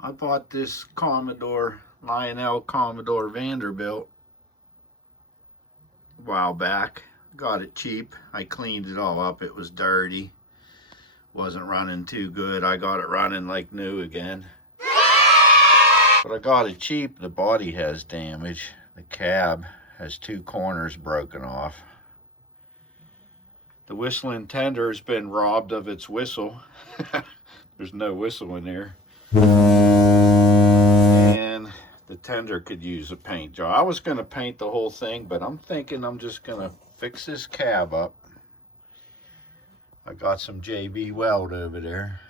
I bought this Commodore, Lionel Commodore Vanderbilt a while back. Got it cheap. I cleaned it all up. It was dirty. Wasn't running too good. I got it running like new again. But I got it cheap. The body has damage. The cab has 2 corners broken off. The whistling tender has been robbed of its whistle. There's no whistle in there. And the tender could use a paint job. I was going to paint the whole thing, but I'm thinking I'm just going to fix this cab up. I got some JB Weld over there.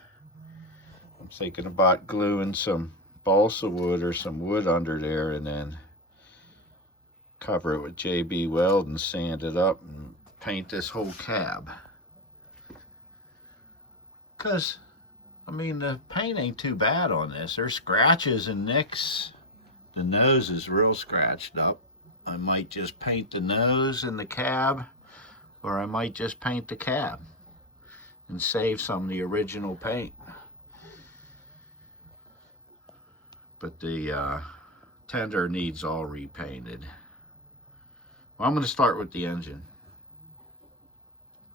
I'm thinking about gluing some balsa wood or some wood under there and then cover it with JB Weld and sand it up and paint this whole cab. Because, I mean, the paint ain't too bad on this. There's scratches and nicks. The nose is real scratched up. I might just paint the nose and the cab, or I might just paint the cab and save some of the original paint. But the tender needs all repainted. Well, I'm going to start with the engine.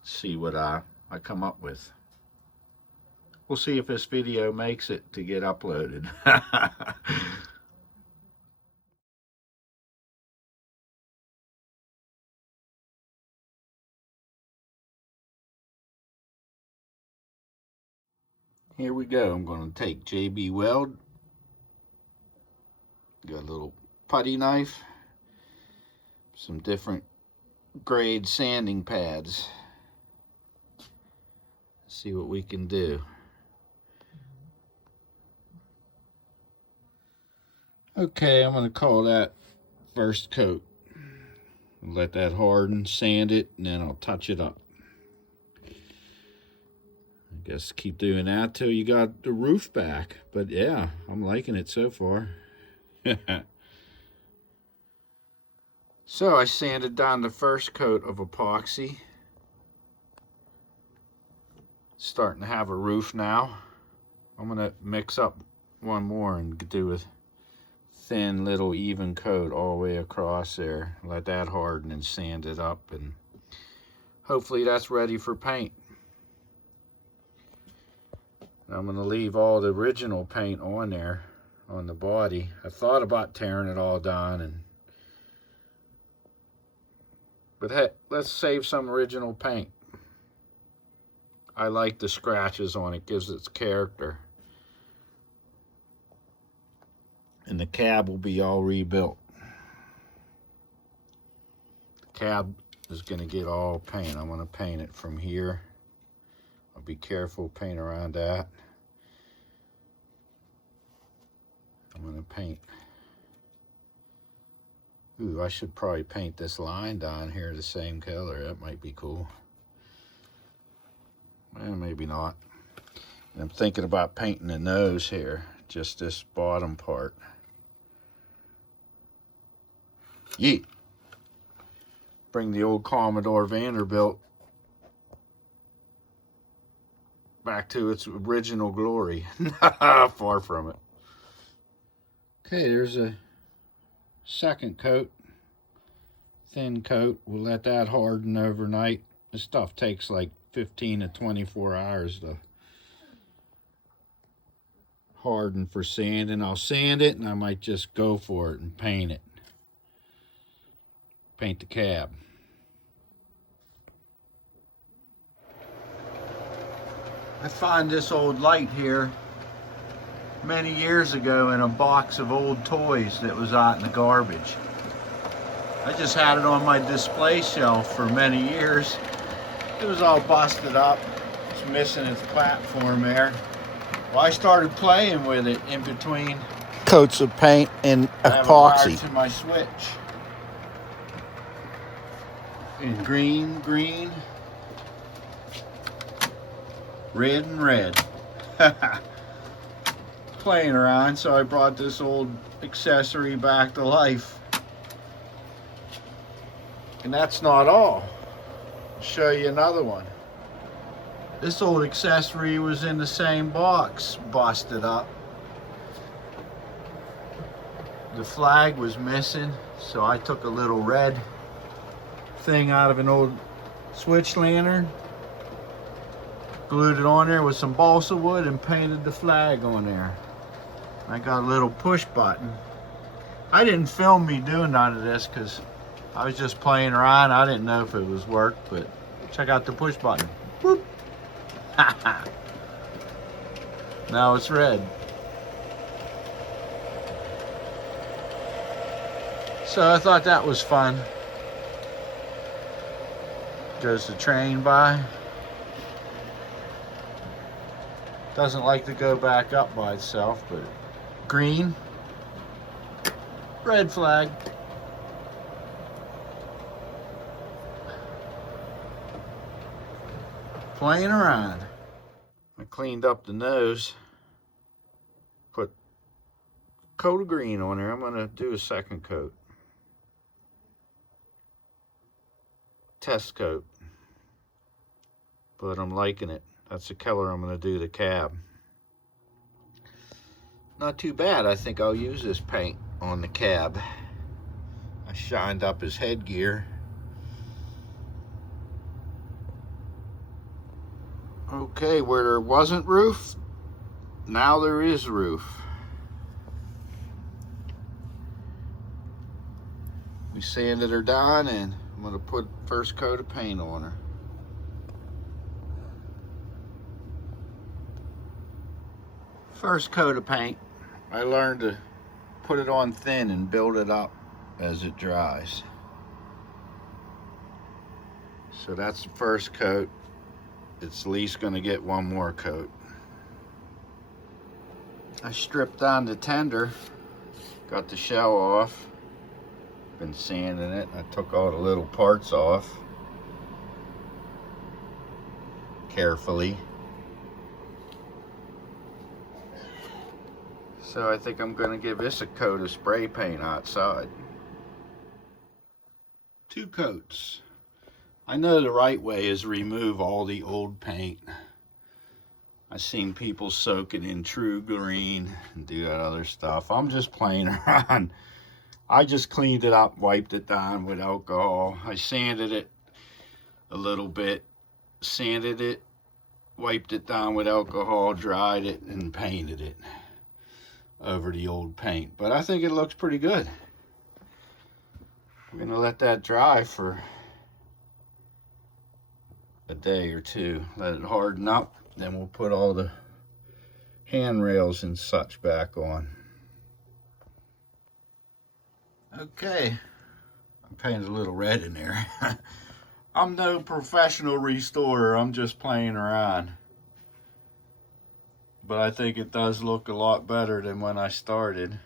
See what I come up with. We'll see if this video makes it to get uploaded. Here we go. I'm going to take JB Weld. Got a little putty knife. Some different grade sanding pads. See what we can do. Okay, I'm going to call that first coat. Let that harden, sand it, and then I'll touch it up. I guess keep doing that till you got the roof back. But yeah, I'm liking it so far. So I sanded down the first coat of epoxy. Starting to have a roof now. I'm going to mix up one more and do a thin little even coat all the way across there. Let that harden and sand it up, and hopefully that's ready for paint. I'm going to leave all the original paint on there on the body. I thought about tearing it all down, but hey, let's save some original paint. I like the scratches on it, gives it character. And the cab will be all rebuilt. The cab is going to get all paint. I'm going to paint it from here. I'll be careful, paint around that. I'm going to paint. Ooh, I should probably paint this line down here the same color. That might be cool. Well, maybe not. And I'm thinking about painting the nose here, just this bottom part. Yeet. Bring the old Commodore Vanderbilt back to its original glory. Far from it. Okay, there's a second coat. Thin coat. We'll let that harden overnight. This stuff takes like 15 to 24 hours to harden for sand, and I'll sand it, and I might just go for it and paint it. Paint the cab. I found this old light here many years ago in a box of old toys that was out in the garbage. I just had it on my display shelf for many years. It was all busted up. It's missing its platform there. Well, I started playing with it in between coats of paint and epoxy. To my switch. In green, red and red. Playing around, so I brought this old accessory back to life. And that's not all. I'll show you another one. This old accessory was in the same box, busted up. the flag was missing, so I took a little red thing out of an old switch lantern, glued it on there with some balsa wood, and painted the flag on there. I got a little push button. I didn't film me doing none of this because I was just playing around. I didn't know if it was work, but check out the push button. Whoop. Now it's red. So I thought that was fun. Goes the train by. Doesn't like to go back up by itself, but green, red flag. Playing around. I cleaned up the nose, put a coat of green on there. I'm gonna do a second coat. Test coat. But I'm liking it. That's the color I'm gonna do the cab. Not too bad. I think I'll use this paint on the cab. I shined up his headgear. Okay, where there wasn't roof, now there is roof. We sanded her down, and I'm gonna put first coat of paint on her. First coat of paint, I learned to put it on thin and build it up as it dries. So that's the first coat. It's at least gonna get one more coat. I stripped down the tender, got the shell off, been sanding it. I took all the little parts off carefully. So I think I'm gonna give this a coat of spray paint outside. 2 coats. I know the right way is remove all the old paint. I've seen people soak it in true green and do that other stuff. I'm just playing around. I just cleaned it up, wiped it down with alcohol. I sanded it a little bit, sanded it, wiped it down with alcohol, dried it, and painted it over the old paint. But I think it looks pretty good. I'm gonna let that dry for a day or two, let it harden up, then we'll put all the handrails and such back on. Okay, I painted a little red in there. I'm no professional restorer, I'm just playing around. But I think it does look a lot better than when I started.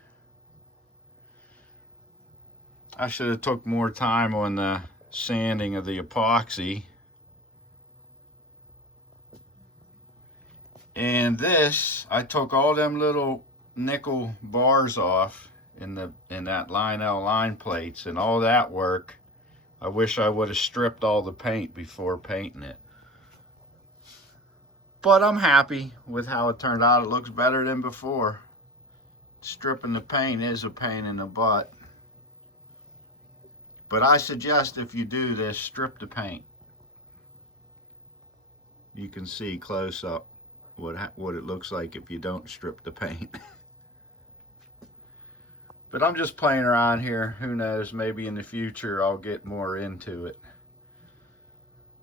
I should have took more time on the sanding of the epoxy. And this, I took all them little nickel bars off in that Lionel line plates, and all that work. I wish I would have stripped all the paint before painting it. But I'm happy with how it turned out. It looks better than before. Stripping the paint is a pain in the butt. But I suggest if you do this, strip the paint. You can see close up what it looks like if you don't strip the paint. But I'm just playing around here. Who knows, maybe in the future I'll get more into it.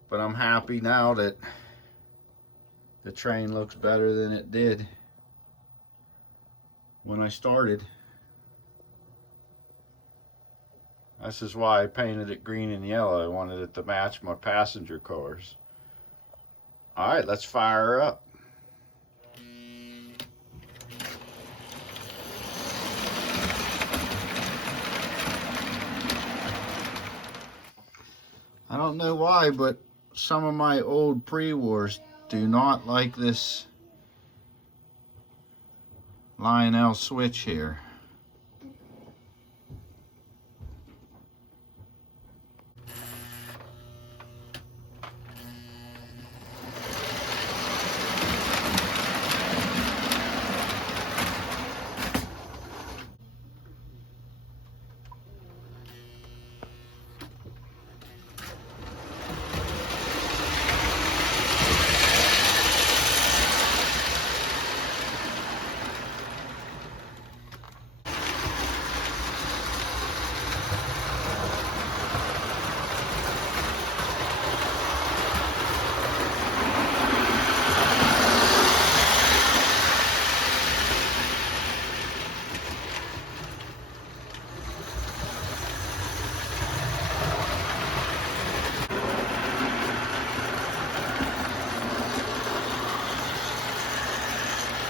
But I'm happy now that the train looks better than it did when I started. This is why I painted it green and yellow. I wanted it to match my passenger cars. All right, let's fire her up. I don't know why, but some of my old pre-wars do not like this Lionel switch here.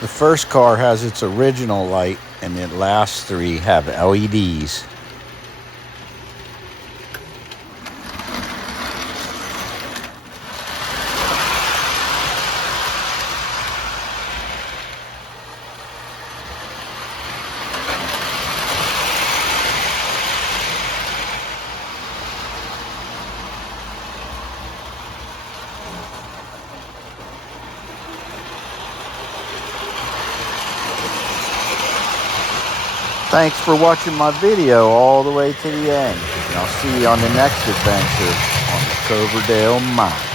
The first car has its original light, and the last three have LEDs. Thanks for watching my video all the way to the end. And I'll see you on the next adventure on the Coverdale Mine.